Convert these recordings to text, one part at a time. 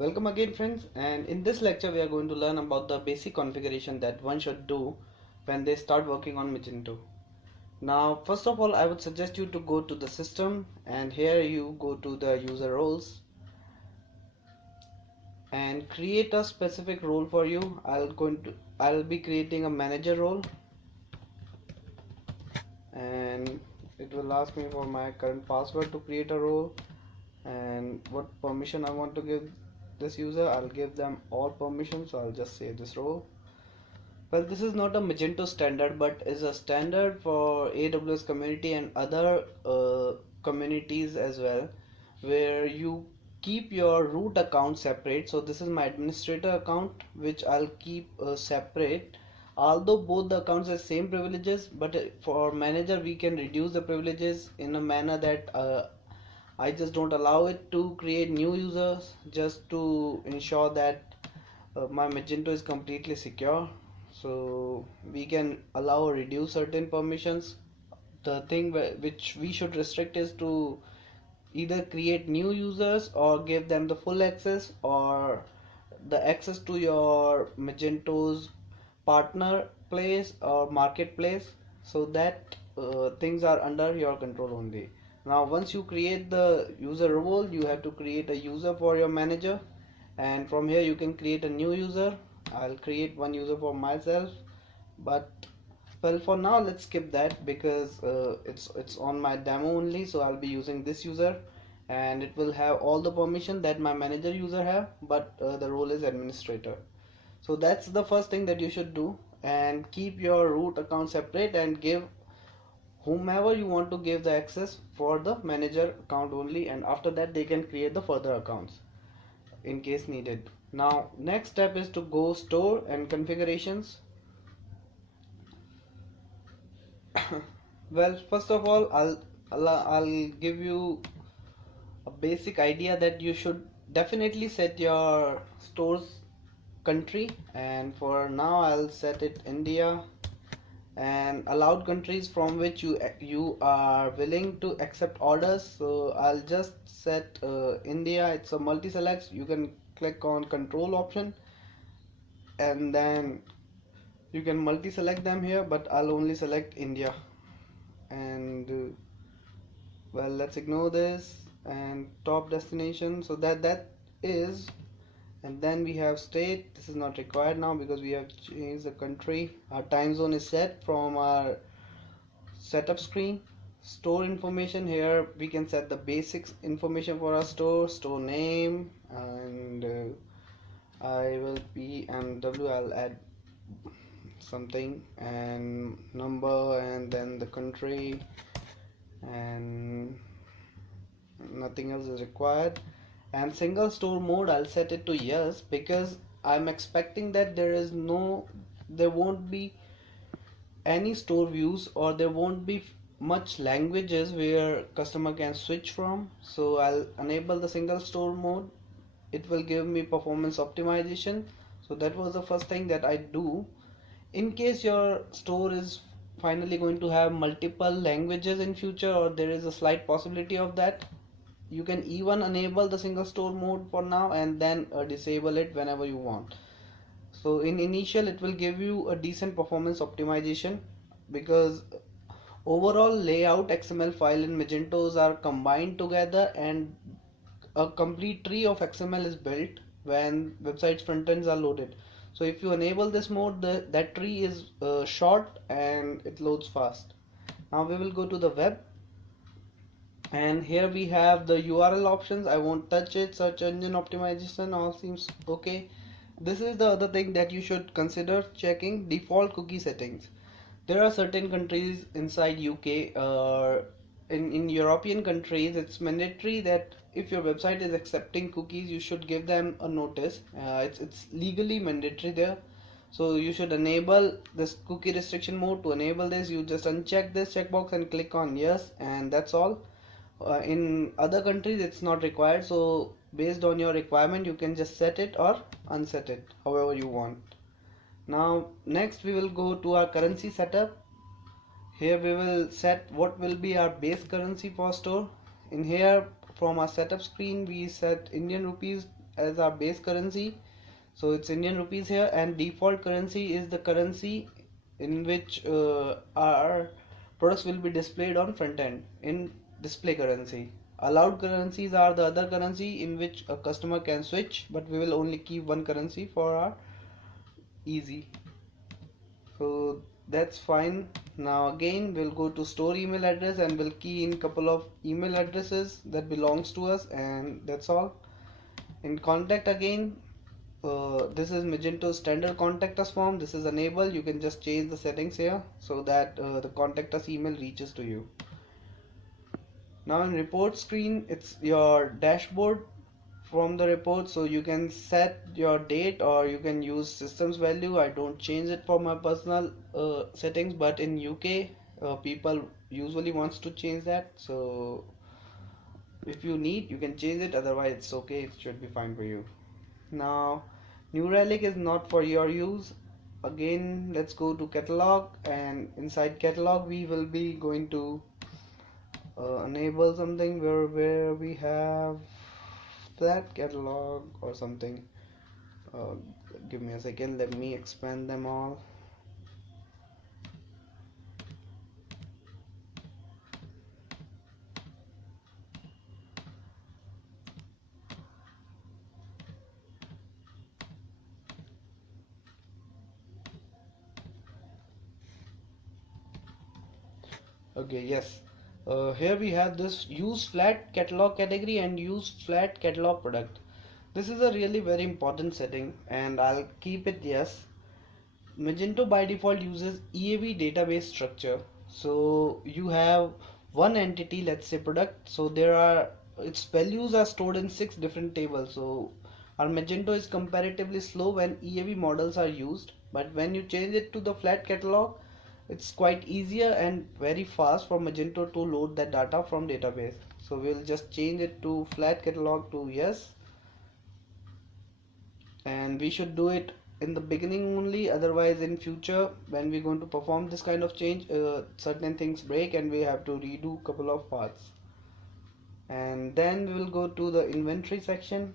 Welcome again friends, and in this lecture we are going to learn about the basic configuration that one should do when they start working on Magento. Now first of all I would suggest you to go to the system, and here you go to the user roles and create a specific role for you. I'll be creating a manager role, and it will ask me for my current password to create a role and what permission I want to give this user. I'll give them all permissions, so I'll just say this role. Well, this is not a Magento standard, but is a standard for AWS community and other communities as well, where you keep your root account separate. So this is my administrator account, which I'll keep separate. Although both the accounts have same privileges, but for manager we can reduce the privileges in a manner that I just don't allow it to create new users, just to ensure that my Magento is completely secure. So we can allow or reduce certain permissions. The thing which we should restrict is to either create new users or give them the full access, or the access to your Magento's partner place or marketplace, so that things are under your control only. Now once you create the user role, you have to create a user for your manager, and from here you can create a new user. I'll create one user for myself, but well, for now let's skip that because it's on my demo only. So I'll be using this user, and it will have all the permission that my manager user have, but the role is administrator. So that's the first thing that you should do, and keep your root account separate and give whomever you want to give the access for the manager account only, and after that they can create the further accounts in case needed. Now next step is to go store and configurations. Well, first of all I'll give you a basic idea that you should definitely set your store's country, and for now I'll set it India, and allowed countries from which you are willing to accept orders. So I'll just set India. It's a multi-select. You can click on control option and then you can multi-select them here, but I'll only select India. And well, let's ignore this, and top destination, so that is. And then we have state. This is not required now because we have changed the country. Our time zone is set from our setup screen. Store information, here we can set the basics information for our store name, and I will PMW. I'll add something, and number, and then the country, and nothing else is required. And single store mode, I'll set it to yes, because I'm expecting that there won't be any store views, or there won't be much languages where customer can switch from. So I'll enable the single store mode. It will give me performance optimization. So that was the first thing that I do. In case your store is finally going to have multiple languages in future, or there is a slight possibility of that, you can even enable the single store mode for now and then disable it whenever you want. So in initial it will give you a decent performance optimization, because overall layout XML file in Magentos are combined together, and a complete tree of XML is built when websites frontends are loaded. So if you enable this mode, that tree is short and it loads fast. Now we will go to the web, and here we have the URL options. I won't touch it. Search engine optimization, all seems okay. This is the other thing that you should consider checking: default cookie settings. There are certain countries inside UK, in European countries it's mandatory that if your website is accepting cookies, you should give them a notice. It's legally mandatory there. So you should enable this cookie restriction mode. To enable this, you just uncheck this checkbox and click on yes, and that's all. In other countries it's not required, so based on your requirement you can just set it or unset it however you want. Now next we will go to our currency setup. Here we will set what will be our base currency for store. In here, from our setup screen, we set Indian rupees as our base currency, so it's Indian rupees here, and default currency is the currency in which our products will be displayed on front end in display currency. Allowed currencies are the other currency in which a customer can switch, but we will only keep one currency for our easy. So that's fine. Now again we'll go to store email address and we'll key in couple of email addresses that belongs to us, and that's all. In contact again, this is Magento standard contact us form. This is enabled. You can just change the settings here so that the contact us email reaches to you. Now in report screen, it's your dashboard from the report, so you can set your date or you can use systems value. I don't change it for my personal settings, but in UK people usually wants to change that, so if you need you can change it, otherwise it's okay, it should be fine for you. Now New Relic is not for your use. Again, let's go to catalog, and inside catalog we will be going to enable something where we have flat catalog or something. uh, Give me a second, let me expand them all. Okay, yes. Here we have this use flat catalog category and use flat catalog product. This is a really very important setting, and I'll keep it yes. Magento by default uses EAV database structure. So you have one entity, let's say product. So there are its values are stored in 6 different tables. So our Magento is comparatively slow when EAV models are used, but when you change it to the flat catalog, it's quite easier and very fast for Magento to load that data from database. So we'll just change it to flat catalog to yes, and we should do it in the beginning only, otherwise in future when we're going to perform this kind of change, certain things break and we have to redo couple of parts. And then we will go to the inventory section.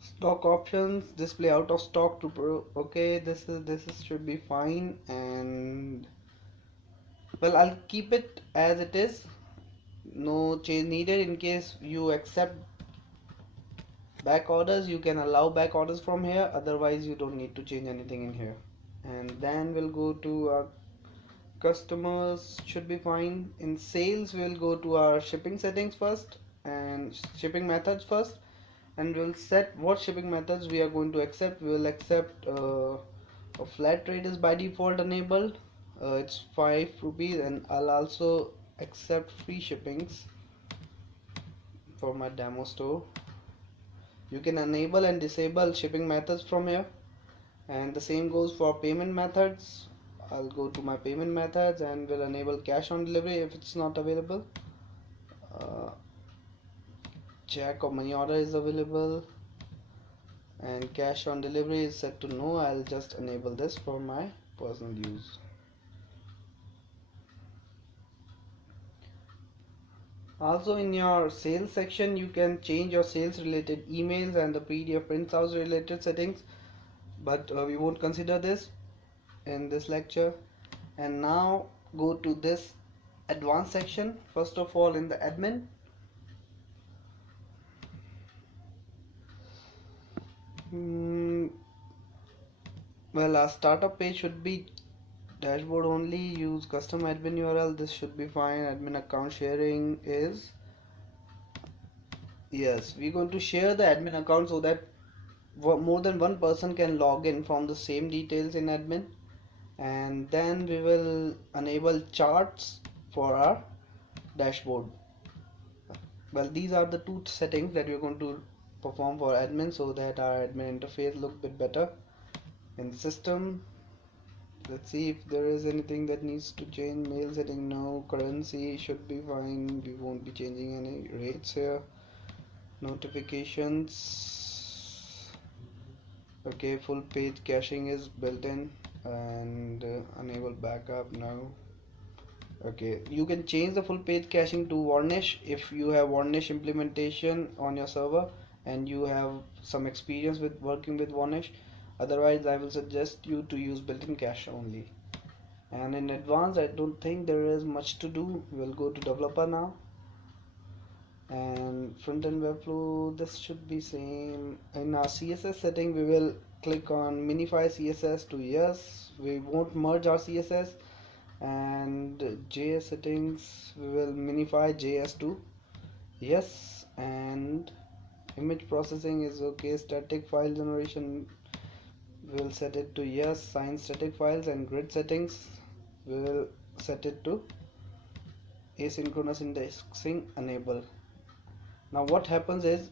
Stock options, display out of stock to pro. Okay, this is should be fine, and well, I'll keep it as it is, no change needed. In case you accept back orders, you can allow back orders from here, otherwise you don't need to change anything in here. And then we'll go to our customers, should be fine. In sales we'll go to our shipping settings first and shipping methods first, and we'll set what shipping methods we are going to accept. We will accept a flat rate is by default enabled, it's 5 rupees, and I'll also accept free shippings for my demo store. You can enable and disable shipping methods from here, and the same goes for payment methods. I'll go to my payment methods and will enable cash on delivery if it's not available. uh, Check or money order is available, and cash on delivery is set to no. I'll just enable this for my personal use. Also in your sales section you can change your sales related emails and the PDF prints out related settings, but we won't consider this in this lecture. And now go to this advanced section. First of all, in the admin, well, our startup page should be dashboard only. Use custom admin URL, this should be fine. Admin account sharing is yes, we're going to share the admin account so that more than one person can log in from the same details in admin. And then we will enable charts for our dashboard. Well, these are the two settings that we're going to perform for admin so that our admin interface look bit better. In system, let's see if there is anything that needs to change. Mail setting, no. Currency should be fine, we won't be changing any rates here. Notifications, okay. Full page caching is built in, and enable backup, no. Okay, you can change the full page caching to Varnish if you have Varnish implementation on your server and you have some experience with working with Varnish. Otherwise, I will suggest you to use built-in cache only. And in advanced, I don't think there is much to do. We'll go to developer now, and front-end webflow. This should be same. In our CSS setting, we will click on minify CSS to yes. We won't merge our CSS, and JS settings we will minify JS to yes, and image processing is okay. Static file generation we will set it to yes. Sign static files, and grid settings we will set it to asynchronous indexing enable. Now what happens is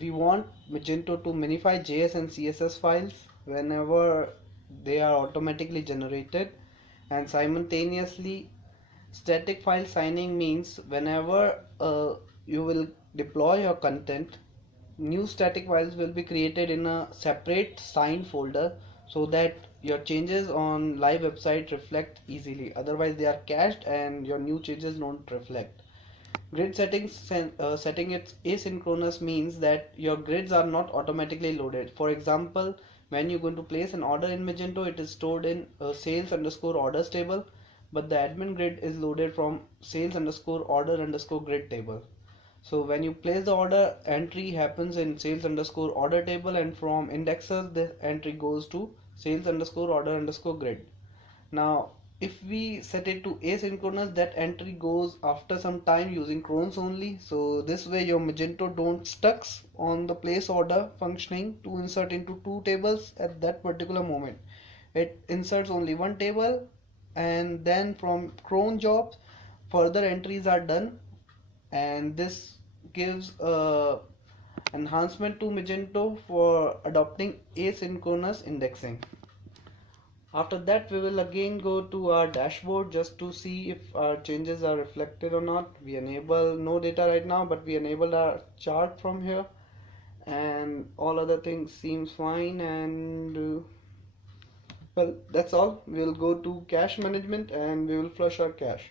we want Magento to minify JS and CSS files whenever they are automatically generated, and simultaneously static file signing means whenever you will deploy your content, new static files will be created in a separate signed folder so that your changes on live website reflect easily. Otherwise they are cached and your new changes don't reflect. Grid settings, setting it asynchronous means that your grids are not automatically loaded. For example, when you're going to place an order in Magento, it is stored in sales underscore orders table, but the admin grid is loaded from sales underscore order underscore grid table. So when you place the order, entry happens in sales underscore order table, and from indexes the entry goes to sales underscore order underscore grid. Now if we set it to asynchronous, that entry goes after some time using crons only. So this way your Magento don't stucks on the place order functioning to insert into two tables at that particular moment. It inserts only one table, and then from cron jobs further entries are done, and this gives enhancement to Magento for adopting asynchronous indexing. After that, we will again go to our dashboard just to see if our changes are reflected or not. We enable no data right now, but we enabled our chart from here, and all other things seems fine. And well, that's all. We'll go to cache management and we will flush our cache.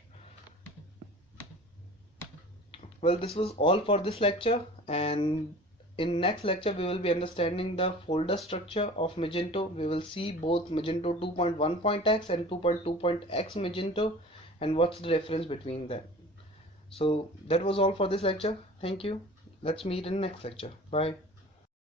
Well, this was all for this lecture, and in next lecture we will be understanding the folder structure of Magento. We will see both Magento 2.1.x and 2.2.x Magento and what's the difference between them. So that was all for this lecture. Thank you. Let's meet in the next lecture. Bye.